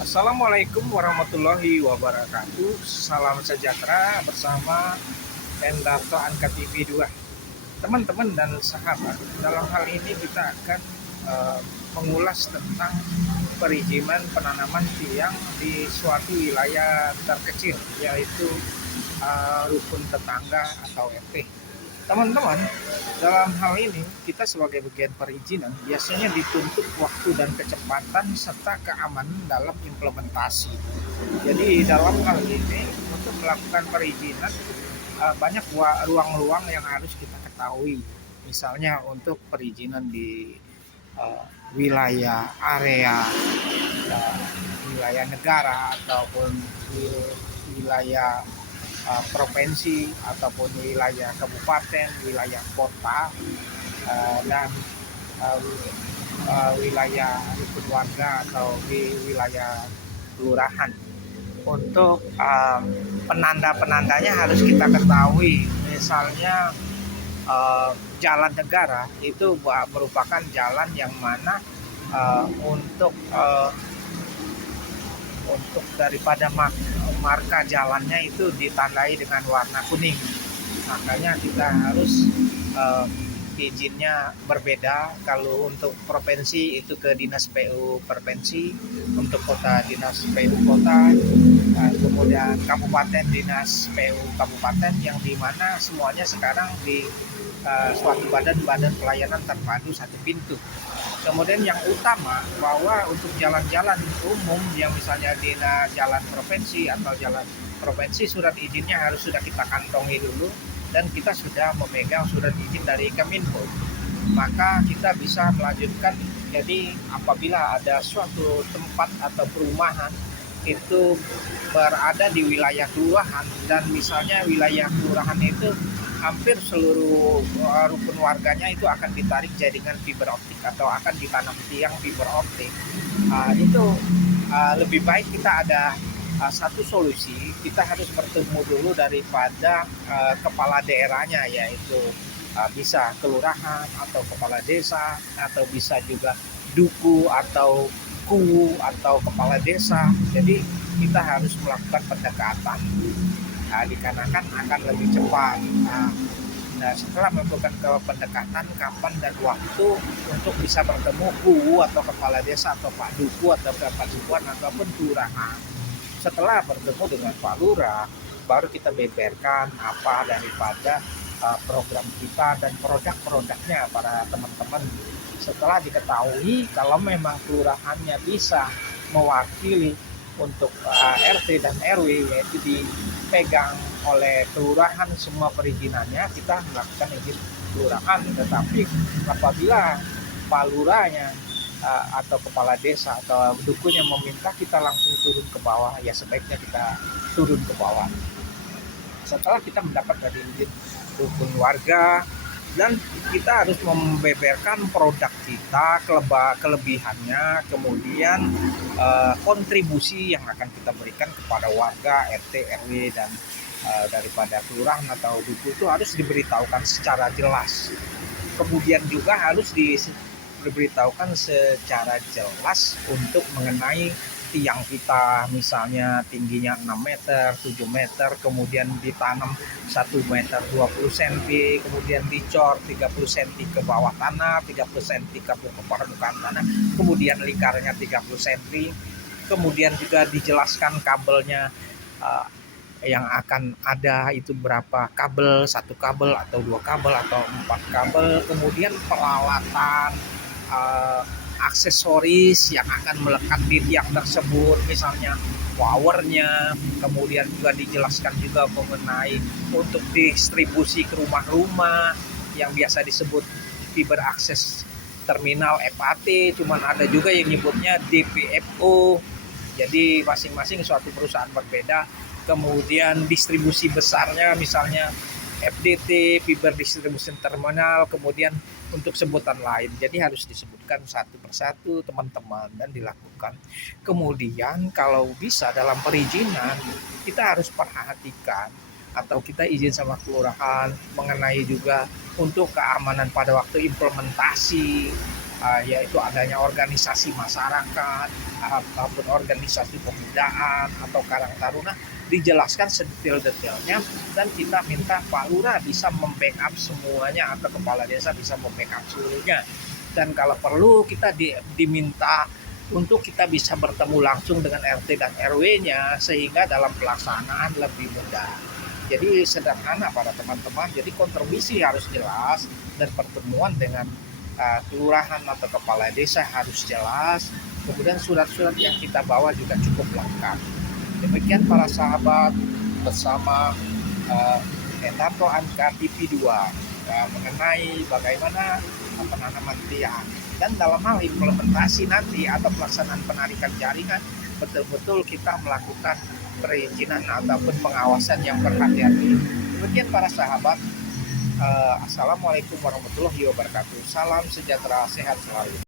Assalamualaikum warahmatullahi wabarakatuh. Salam sejahtera bersama Endarto Angka TV 2. Teman-teman dan sahabat, dalam hal ini kita akan mengulas tentang perizinan penanaman tiang di suatu wilayah terkecil, yaitu rukun tetangga atau RT. Teman-teman, dalam hal ini kita sebagai bagian perizinan biasanya dituntut waktu dan kecepatan serta keamanan dalam implementasi. Jadi dalam hal ini untuk melakukan perizinan banyak ruang-ruang yang harus kita ketahui. Misalnya untuk perizinan di wilayah area wilayah negara ataupun di wilayah provinsi ataupun wilayah kabupaten, wilayah kota, dan wilayah rukun warga atau di wilayah kelurahan. Untuk penanda-penandanya harus kita ketahui. Misalnya jalan negara itu merupakan jalan yang mana untuk daripada marka jalannya itu ditandai dengan warna kuning. Makanya kita harus izinnya berbeda. Kalau untuk provinsi itu ke dinas PU provinsi, untuk kota dinas PU kota, kemudian kabupaten dinas PU kabupaten, yang dimana semuanya sekarang di suatu badan pelayanan terpadu satu pintu. Kemudian yang utama bahwa untuk jalan-jalan umum yang misalnya di jalan provinsi atau jalan provinsi, surat izinnya harus sudah kita kantongi dulu dan kita sudah memegang surat izin dari Kemenko. Maka kita bisa melanjutkan. Jadi apabila ada suatu tempat atau perumahan itu berada di wilayah kelurahan dan misalnya wilayah kelurahan itu hampir seluruh rukun warganya itu akan ditarik jaringan fiber optik atau akan ditanam tiang fiber optik. Itu lebih baik kita ada satu solusi. Kita harus bertemu dulu daripada kepala daerahnya, yaitu bisa kelurahan atau kepala desa, atau bisa juga duku atau kuwu atau kepala desa. Jadi kita harus melakukan pendekatan. Dikarenakan akan lebih cepat. Nah, setelah melakukan pendekatan kapan dan waktu untuk bisa bertemu kuwu atau kepala desa atau Pak Duku atau Pak Dukuan ataupun kelurahan. Setelah bertemu dengan Pak Lurah, baru kita beberkan apa daripada program kita dan produk-produknya para teman-teman. Setelah diketahui kalau memang kelurahannya bisa mewakili untuk RT dan RW, yaitu dipegang oleh kelurahan semua perizinannya, kita melakukan izin kelurahan. Tetapi apabila Pak Lurahnya atau kepala desa atau dukunya meminta kita langsung turun ke bawah, ya sebaiknya kita turun ke bawah. Setelah kita mendapat dari izin rukun warga, dan kita harus membeberkan produk kita, kelebihannya, kemudian kontribusi yang akan kita berikan kepada warga, RT, RW, dan daripada kelurahan atau duku itu harus diberitahukan secara jelas. Kemudian juga harus diberitahukan secara jelas untuk mengenai tiang kita, misalnya tingginya 6 meter, 7 meter, kemudian ditanam 1 meter 20 cm, kemudian dicor 30 cm ke bawah tanah, 30 cm ke permukaan tanah, kemudian lingkarnya 30 cm, kemudian juga dijelaskan kabelnya yang akan ada itu berapa kabel, 1 kabel atau 2 kabel atau 4 kabel, kemudian peralatan aksesoris yang akan melekat di tiang tersebut, misalnya powernya. Kemudian juga dijelaskan juga mengenai untuk distribusi ke rumah-rumah yang biasa disebut fiber akses terminal FAT, cuman ada juga yang nyebutnya DPFO. Jadi masing-masing suatu perusahaan berbeda. Kemudian distribusi besarnya misalnya FDT, fiber distribution terminal, kemudian untuk sebutan lain. Jadi harus disebutkan satu persatu teman-teman dan dilakukan. Kemudian kalau bisa dalam perizinan kita harus perhatikan atau kita izin sama kelurahan mengenai juga untuk keamanan pada waktu implementasi. yaitu adanya organisasi masyarakat ataupun organisasi pemudaan atau Karang Taruna, dijelaskan sedetail-detailnya, dan kita minta Pak Lurah bisa membackup semuanya atau kepala desa bisa membackup seluruhnya. Dan kalau perlu kita diminta untuk kita bisa bertemu langsung dengan RT dan RW-nya sehingga dalam pelaksanaan lebih mudah. Jadi sederhana pada teman-teman, jadi kontribusi harus jelas dan pertemuan dengan kelurahan atau kepala desa harus jelas. Kemudian surat-surat yang kita bawa juga cukup lengkap. Demikian para sahabat, bersama Etato Anka TV2 mengenai bagaimana penanaman tiang, dan dalam hal implementasi nanti atau pelaksanaan penarikan jaringan betul-betul kita melakukan perizinan ataupun pengawasan yang berhati-hati. Demikian para sahabat, Assalamualaikum warahmatullahi wabarakatuh. Salam sejahtera, sehat selalu.